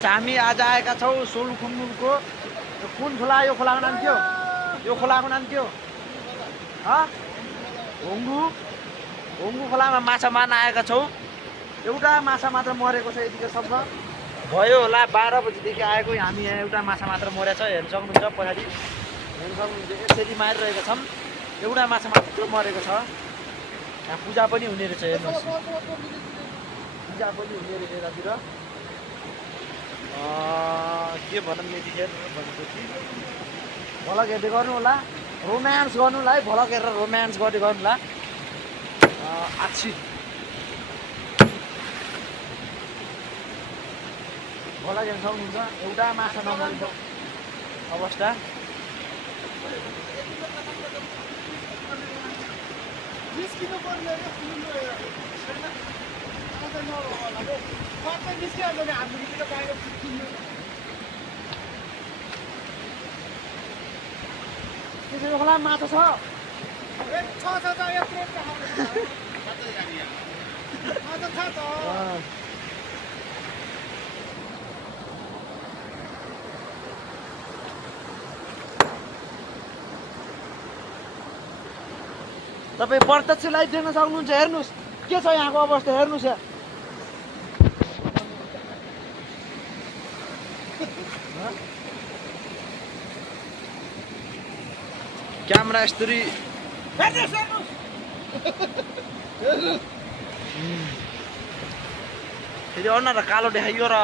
हामी आज आएका छौँ सोलुखुम्बुको कुन खोला यो खोलाको नाम के हो यो खोलाको नाम के हो होङ्गु खोलामा माछा मार्न आएका छौँ एउटा माछा मात्र मरेको छ यतिखेरसम्म भयो होला 12 बजेदेखि आएको हामी यहाँ एउटा माछा मात्र मरेको छ हेर्न सक्नुहुन्छ पछाडि हेर्न सक्नुहुन्छ यसरी मारिरहेका छौँ एउटा माछा मात्र मरेको छ यहाँ पूजा पनि हुने रहेछ हेर्नुहोस् पूजा पनि हुने रहेछ यतातिर के भनौँ यतिखेर भनेपछि भलक हेर्दै गर्नु होला रोमान्स गर्नु होला है भलक हेरेर रोमान्स गर्दै गर्नु होला आछि भलक हेर्न सक्नुहुन्छ एउटा माछा नमरेको अवस्था त्यसो खोला माछा छ तपाईँ प्रत्यक्ष लाइभ देख्न सक्नुहुन्छ हेर्नुहोस् के छ यहाँको अवस्था हेर्नुहोस् यहाँ क्यामेरा यस्तरी फेरि अनुहार कालो देखाइयो र